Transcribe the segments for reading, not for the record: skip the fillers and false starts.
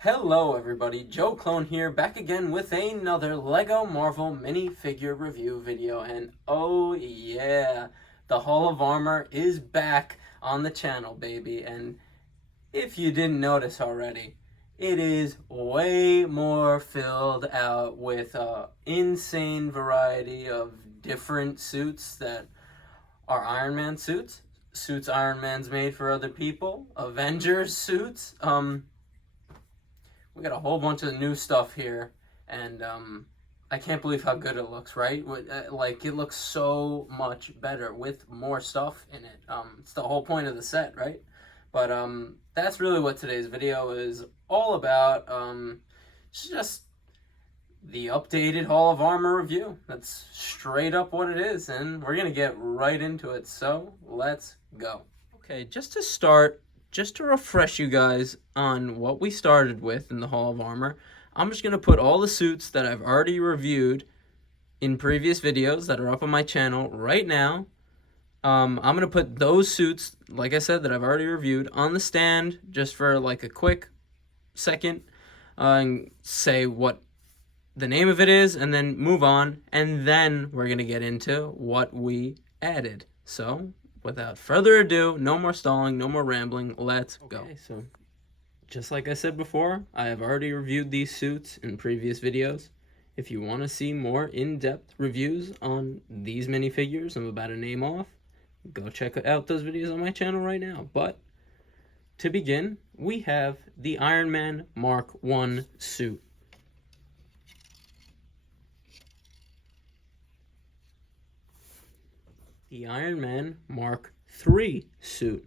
Hello everybody, Joe Clone here, back again with another LEGO Marvel minifigure review video, and oh yeah, the Hall of Armor is back on the channel, baby, and if you didn't notice already, it is way more filled out with an insane variety of different suits that are Iron Man suits Iron Man's made for other people, Avengers suits, we got a whole bunch of new stuff here, and I can't believe how good it looks, right? Like, it looks so much better with more stuff in it. It's the whole point of the set, right? But that's really what today's video is all about. It's just the updated Hall of Armor review. That's straight up what it is, and we're gonna get right into it, so let's go. Okay, just to start, just to refresh you guys on what we started with in the Hall of Armor, I'm just going to put all the suits that I've already reviewed in previous videos that are up on my channel right now. I'm going to put those suits, like I said, that I've already reviewed on the stand just for like a quick second and say what the name of it is and then move on, and then we're going to get into what we added. So without further ado, no more stalling, no more rambling, let's go. Okay, so just like I said before, I have already reviewed these suits in previous videos. If you want to see more in-depth reviews on these minifigures I'm about to name off, go check out those videos on my channel right now. But to begin, we have the Iron Man Mark I suit. The Iron Man Mark III suit.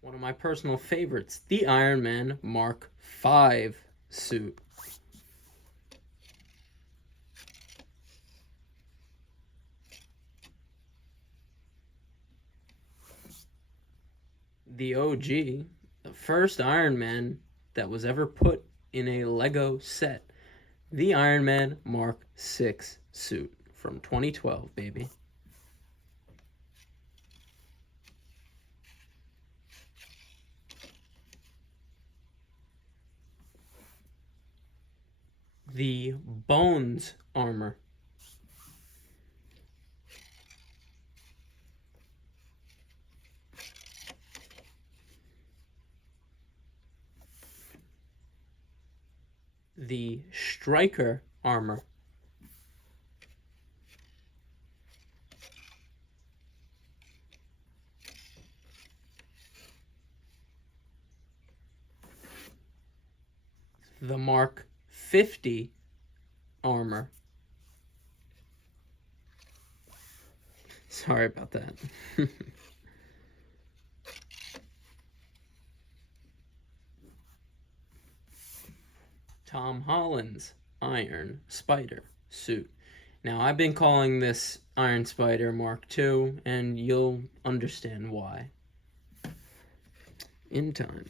One of my personal favorites, the Iron Man Mark V suit. The OG, the first Iron Man that was ever put in a Lego set, the Iron Man Mark VI suit from 2012, baby. The Bones armor. The Striker armor. The Mark 50 armor. Sorry about that. Tom Holland's Iron Spider suit. Now, I've been calling this Iron Spider Mark II, and you'll understand why in time.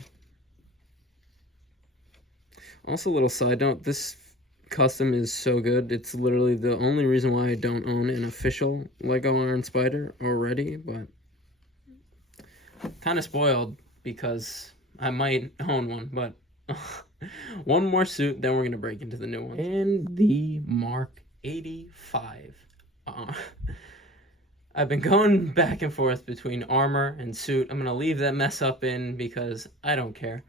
Also, a little side note, this custom is so good. It's literally the only reason why I don't own an official Lego Iron Spider already, but kind of spoiled because I might own one, but one more suit, then we're going to break into the new one. And the Mark 85. I've been going back and forth between armor and suit. I'm going to leave that mess up in because I don't care.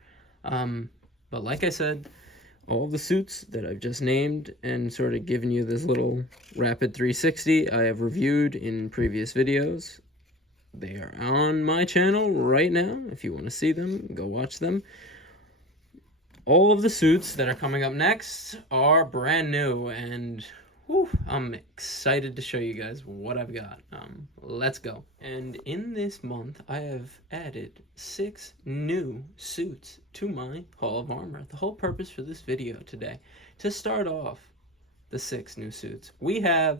But like I said, all the suits that I've just named and sort of given you this little rapid 360 I have reviewed in previous videos. They are on my channel right now. If you want to see them, go watch them. All of the suits that are coming up next are brand new, and whew, I'm excited to show you guys what I've got. Let's go. And in this month, I have added 6 new suits to my Hall of Armor. The whole purpose for this video today, to start off the 6 new suits. We have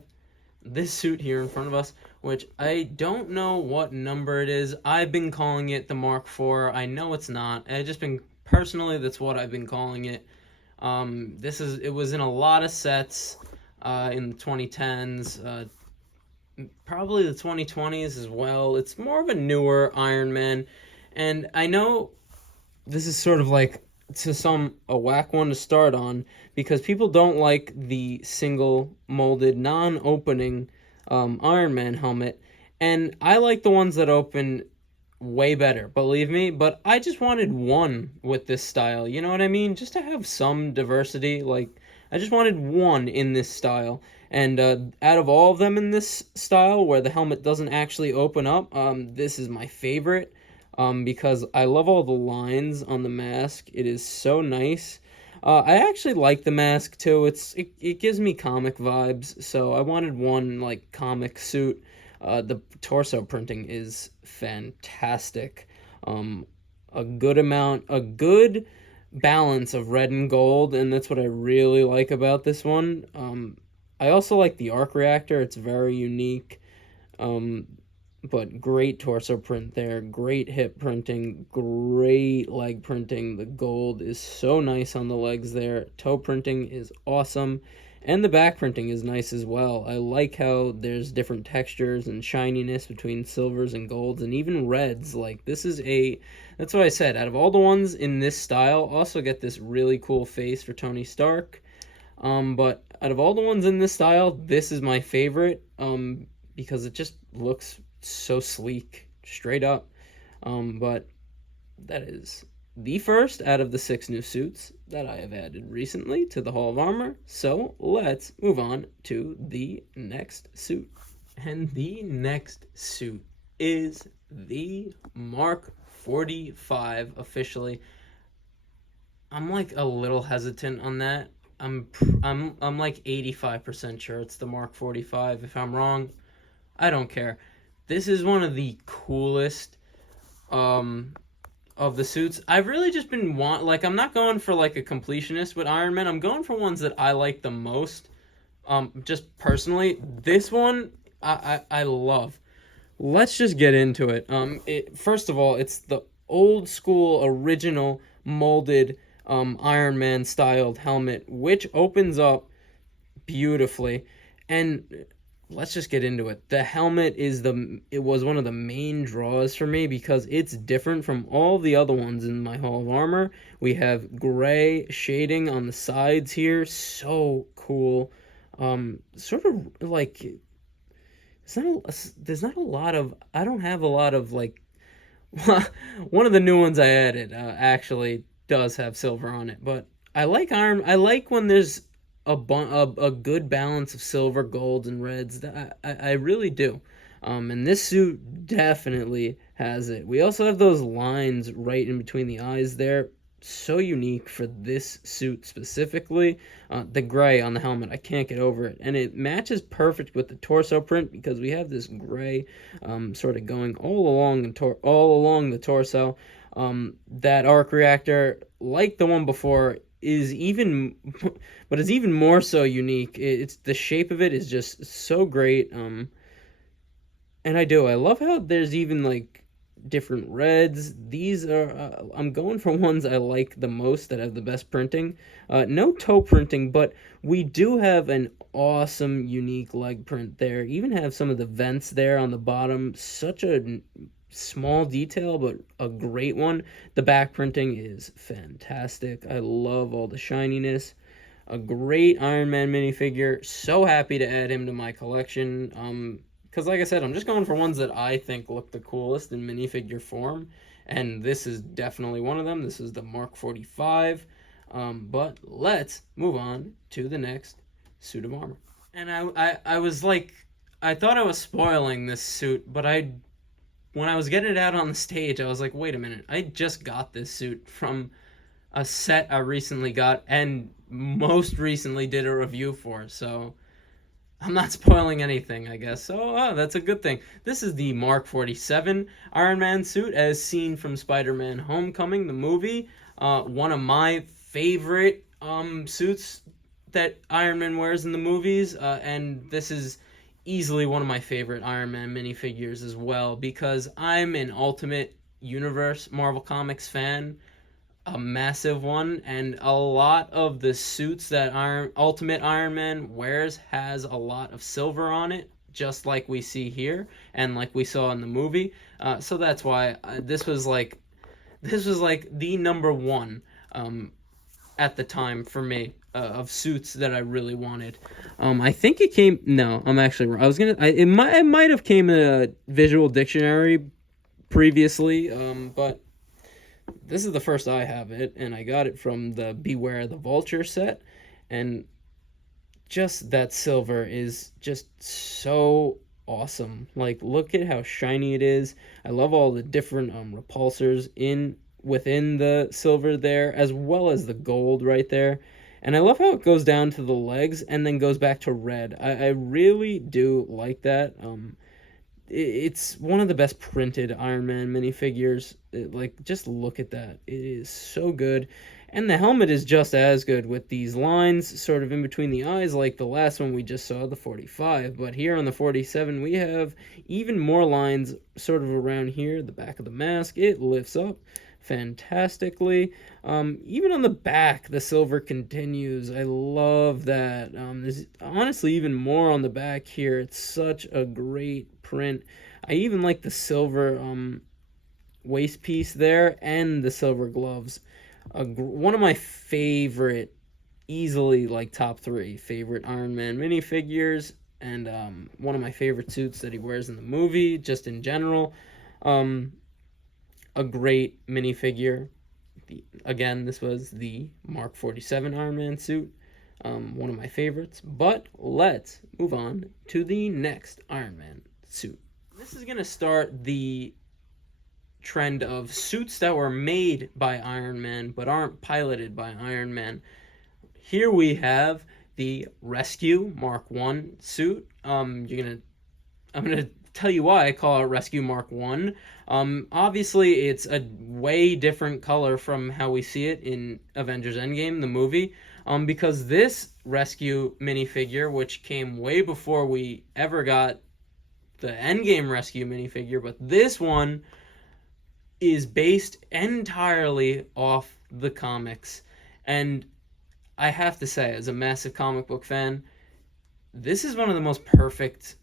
this suit here in front of us, which I don't know what number it is. I've been calling it the Mark IV. I know it's not. I've just been, personally, that's what I've been calling it. It was in a lot of sets in the 2010s. probably the 2020s as well. It's more of a newer Iron Man, and I know this is sort of like to some a whack one to start on because people don't like the single molded non-opening Iron Man helmet, and I like the ones that open way better, believe me. But I just wanted one with this style. You know what I mean? Just to have some diversity. Like I just wanted one in this style. And out of all of them in this style, where the helmet doesn't actually open up, this is my favorite because I love all the lines on the mask. It is so nice. I actually like the mask too. It gives me comic vibes, so I wanted one like comic suit. The torso printing is fantastic. Um, a good balance of red and gold, and that's what I really like about this one. I also like the arc reactor. It's very unique. Um, but great torso print there, great hip printing, great leg printing. The gold is so nice on the legs there. Toe printing is awesome. And the back printing is nice as well. I like how there's different textures and shininess between silvers and golds and even reds. Like that's what I said. Out of all the ones in this style, also get this really cool face for Tony Stark. But out of all the ones in this style, this is my favorite. Because it just looks so sleek, straight up. But that is the first out of the 6 new suits that I have added recently to the Hall of Armor. So let's move on to the next suit. And the next suit is the Mark 45 officially. I'm like a little hesitant on that. I'm like 85% sure it's the Mark 45. If I'm wrong, I don't care. This is one of the coolest of the suits. I've really just been I'm not going for like a completionist with Iron Man. I'm going for ones that I like the most. Just personally, this one I love. Let's just get into it. First of all, it's the old school original molded Iron Man styled helmet, which opens up beautifully. And let's just get into it. The helmet it was one of the main draws for me because it's different from all the other ones in my Hall of Armor. We have gray shading on the sides here, so cool. Sort of like there's not a lot of I don't have a lot of like one of the new ones I added actually does have silver on it, but I like when there's a good balance of silver, golds, and reds. I really do. And this suit definitely has it. We also have those lines right in between the eyes there. So unique for this suit specifically. The gray on the helmet, I can't get over it. And it matches perfect with the torso print because we have this gray sort of going all along the torso. That arc reactor, like the one before, is even more so unique. It's the shape of it is just so great. And I love how there's even like different reds. These are I'm going for ones I like the most that have the best printing. No toe printing, but we do have an awesome unique leg print there. Even have some of the vents there on the bottom. Such a small detail, but a great one. The back printing is fantastic. I love all the shininess. A great Iron Man minifigure. So happy to add him to my collection. Because like I said, I'm just going for ones that I think look the coolest in minifigure form. And this is definitely one of them. This is the Mark 45. But let's move on to the next suit of armor. And I was like, I thought I was spoiling this suit, but when I was getting it out on the stage, I was like, wait a minute, I just got this suit from a set I recently got and most recently did a review for, so I'm not spoiling anything, I guess. So, that's a good thing. This is the Mark 47 Iron Man suit as seen from Spider-Man Homecoming, the movie. One of my favorite suits that Iron Man wears in the movies, and this is easily one of my favorite Iron Man minifigures as well because I'm an Ultimate Universe Marvel Comics fan, a massive one, and a lot of the suits that Ultimate Iron Man wears has a lot of silver on it just like we see here and like we saw in the movie. So that's why this was like the number one at the time for me of suits that I really wanted. I think it came. No, I'm actually wrong. I was gonna. It might have came in a visual dictionary previously, but this is the first I have it, and I got it from the Beware the Vulture set, and just that silver is just so awesome. Like, look at how shiny it is. I love all the different repulsors within the silver there, as well as the gold right there. And I love how it goes down to the legs and then goes back to red. I really do like that. It's one of the best printed Iron Man minifigures. Like, just look at that. It is so good. And the helmet is just as good with these lines sort of in between the eyes like the last one we just saw, the 45. But here on the 47, we have even more lines sort of around here, the back of the mask. It lifts up fantastically. Even on the back, the silver continues. I love that. There's honestly even more on the back here. It's such a great print. I even like the silver waist piece there and the silver gloves. One of my favorite, easily like top 3 favorite Iron Man minifigures, and one of my favorite suits that he wears in the movie, just in general. A great minifigure. Again, this was the Mark 47 Iron Man suit. One of my favorites. But let's move on to the next Iron Man suit. This is going to start the trend of suits that were made by Iron Man but aren't piloted by Iron Man. Here we have the Rescue Mark 1 suit. I'm gonna tell you why I call it Rescue Mark 1. Obviously, it's a way different color from how we see it in Avengers Endgame, the movie, because this Rescue minifigure, which came way before we ever got the Endgame Rescue minifigure, but this one is based entirely off the comics. And I have to say, as a massive comic book fan, this is one of the most perfect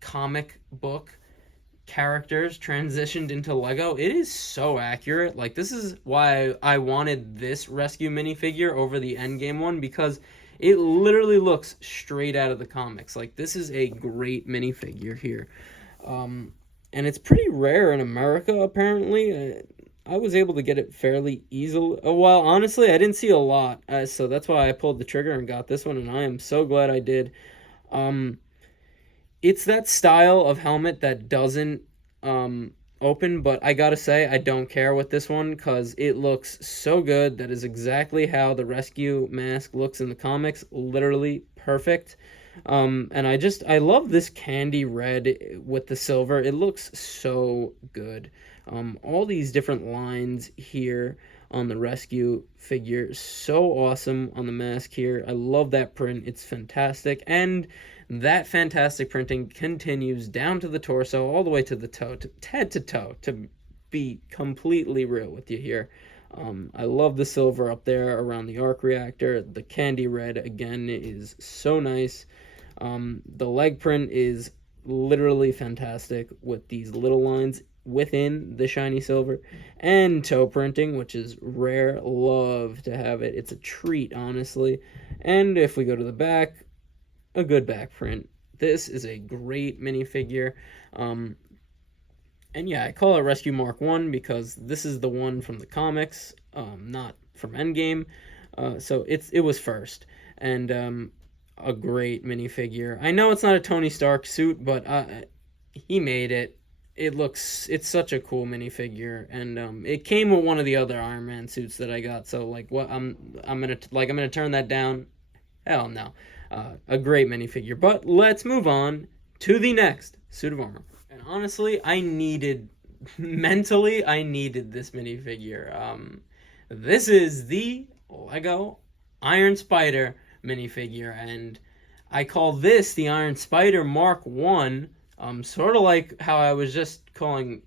comic book characters transitioned into Lego. It is so accurate. Like, this is why I wanted this Rescue minifigure over the Endgame one, because it literally looks straight out of the comics. Like, this is a great minifigure here. And it's pretty rare in America, apparently. I was able to get it fairly easily. Well, honestly, I didn't see a lot, so that's why I pulled the trigger and got this one, and I am so glad I did. It's that style of helmet that doesn't open, but I gotta say, I don't care with this one, because it looks so good. That is exactly how the Rescue mask looks in the comics. Literally perfect. And I love this candy red with the silver. It looks so good. All these different lines here on the Rescue figure, so awesome on the mask here. I love that print. It's fantastic. And that fantastic printing continues down to the torso, all the way to the toe, head to toe, to be completely real with you here. I love the silver up there around the arc reactor. The candy red, again, is so nice. The leg print is literally fantastic with these little lines within the shiny silver, and toe printing, which is rare. Love to have it. It's a treat, honestly. And if we go to the back, a good back print. This is a great minifigure. And yeah, I call it Rescue Mark 1 because this is the one from the comics, not from Endgame. So it was first. And a great minifigure. I know it's not a Tony Stark suit, but he made it. It's such a cool minifigure, and it came with one of the other Iron Man suits that I got. So like, what I'm gonna turn that down? Hell no. A great minifigure. But let's move on to the next suit of armor. And honestly, mentally, I needed this minifigure. This is the Lego Iron Spider minifigure, and I call this the Iron Spider Mark 1, sort of like how I was just calling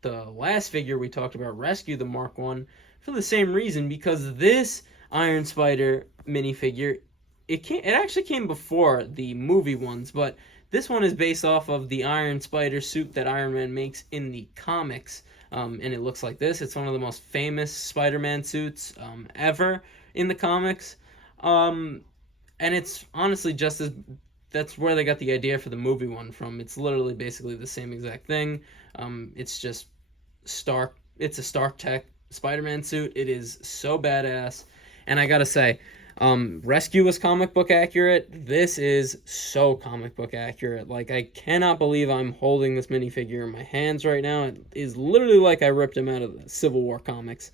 the last figure we talked about, Rescue, the Mark 1, for the same reason, because this Iron Spider minifigure it actually came before the movie ones, but this one is based off of the Iron Spider suit that Iron Man makes in the comics. And it looks like this. It's one of the most famous Spider-Man suits ever in the comics. Um, and it's honestly just as that's where they got the idea for the movie one from. It's literally basically the same exact thing. It's just Stark. It's a Stark Tech Spider-Man suit. It is so badass, and I gotta say, Rescue was comic book accurate. This is so comic book accurate. Like, I cannot believe I'm holding this minifigure in my hands right now. It is literally like I ripped him out of the Civil War comics.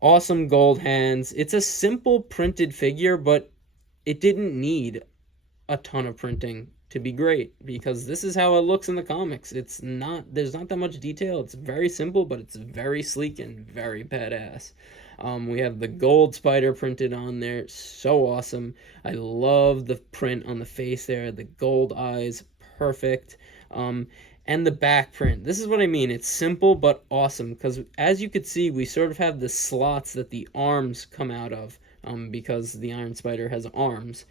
Awesome gold hands. It's a simple printed figure, but it didn't need a ton of printing to be great, because this is how it looks in the comics. There's not that much detail. It's very simple, but it's very sleek and very badass. We have the gold spider printed on there. So awesome. I love the print on the face there. The gold eyes, perfect. And the back print. This is what I mean. It's simple but awesome, because as you could see, we sort of have the slots that the arms come out of, because the Iron Spider has arms.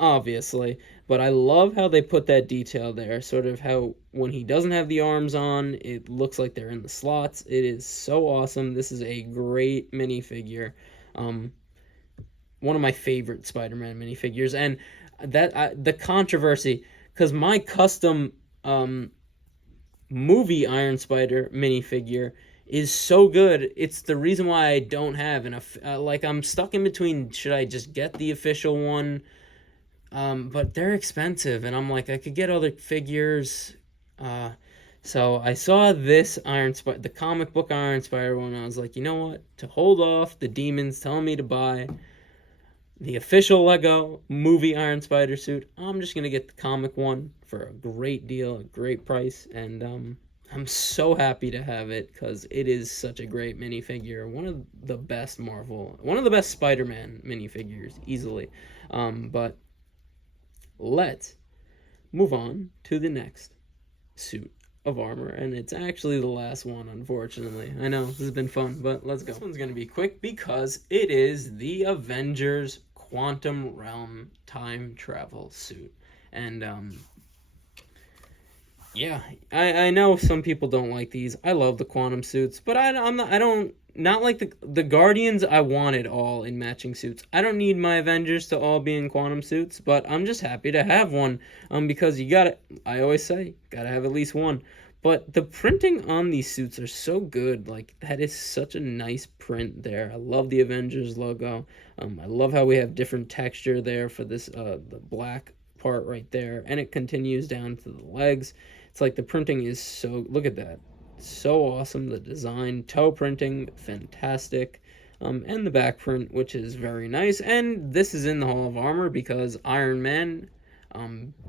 Obviously, but I love how they put that detail there, sort of how when he doesn't have the arms on, it looks like they're in the slots. It is so awesome. This is a great minifigure. One of my favorite Spider-Man minifigures, and the controversy, because my custom movie Iron Spider minifigure is so good. It's the reason why I don't have like, I'm stuck in between, should I just get the official one? But they're expensive, and I'm like, I could get other figures. So I saw this the comic book Iron Spider one. I was like, you know what? To hold off the demons telling me to buy the official Lego movie Iron Spider suit, I'm just gonna get the comic one for a great deal, a great price, and I'm so happy to have it, because it is such a great minifigure. One of the best Spider-Man minifigures, easily. But let's move on to the next suit of armor, and it's actually the last one, unfortunately. I know, this has been fun, but let's go. This one's gonna be quick, because it is the Avengers Quantum Realm time travel suit. And yeah, I know some people don't like these. I love the quantum suits, but not like the Guardians. I wanted all in matching suits. I don't need my Avengers to all be in quantum suits, but I'm just happy to have one. Because I always say, gotta have at least one. But the printing on these suits are so good. Like, that is such a nice print there. I love the Avengers logo. I love how we have different texture there for this the black part right there, and it continues down to the legs. It's like the printing is so, look at that, so awesome. The design, toe printing, fantastic. And the back print, which is very nice. And this is in the Hall of Armor, because Iron Man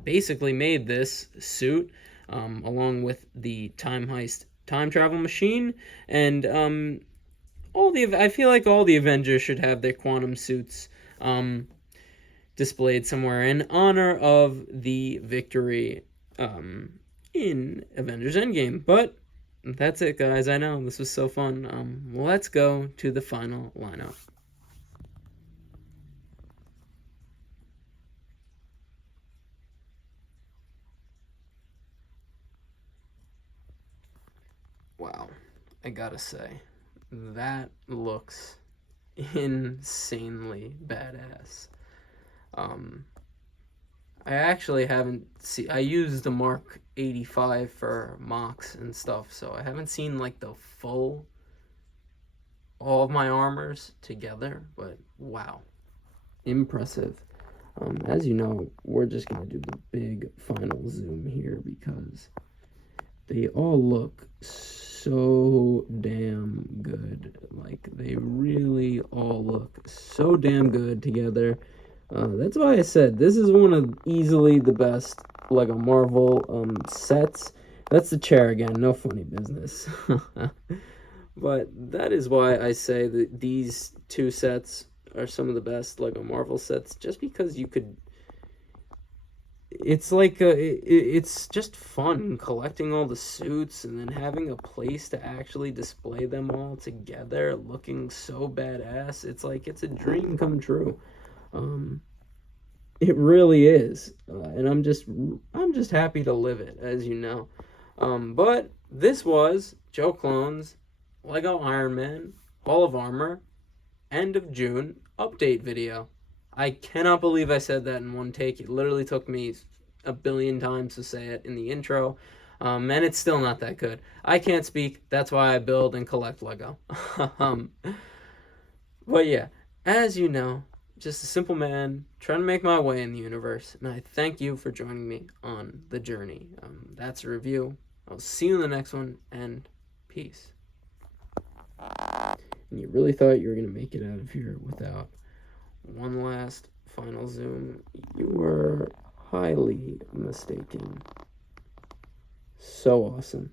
basically made this suit along with the Time Heist time travel machine. And I feel like all the Avengers should have their quantum suits displayed somewhere in honor of the victory in Avengers Endgame. But that's it, guys. I know, this was so fun. Let's go to the final lineup. Wow, I gotta say, that looks insanely badass. I actually haven't seen. I used the Mark 85 for mocks and stuff, so I haven't seen like the full, all of my armors together. But wow, impressive. As you know, we're just gonna do the big final zoom here, because they all look so damn good. Like, they really all look so damn good together. That's why I said this is one of easily the best Lego Marvel sets. That's the chair again, no funny business. But that is why I say that these two sets are some of the best Lego Marvel sets, just because you could... It's like it's just fun collecting all the suits, and then having a place to actually display them all together, looking so badass. It's like, it's a dream come true. It really is, and I'm just happy to live it, as you know. But this was Joe Clone's Lego Iron Man Hall of Armor end of June update video. I cannot believe I said that in one take. It literally took me a billion times to say it in the intro, and it's still not that good. I can't speak. That's why I build and collect Lego. But yeah, as you know, just a simple man trying to make my way in the universe, and I thank you for joining me on the journey. That's a review. I'll see you in the next one, and peace. And you really thought you were going to make it out of here without one last final zoom? You were highly mistaken. So awesome.